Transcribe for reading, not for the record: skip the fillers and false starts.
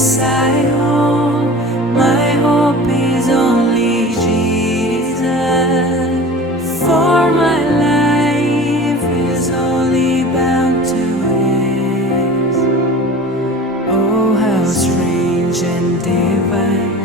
this I hold. My hope is only Jesus. For my life is only bound to His. Oh, how strange and divine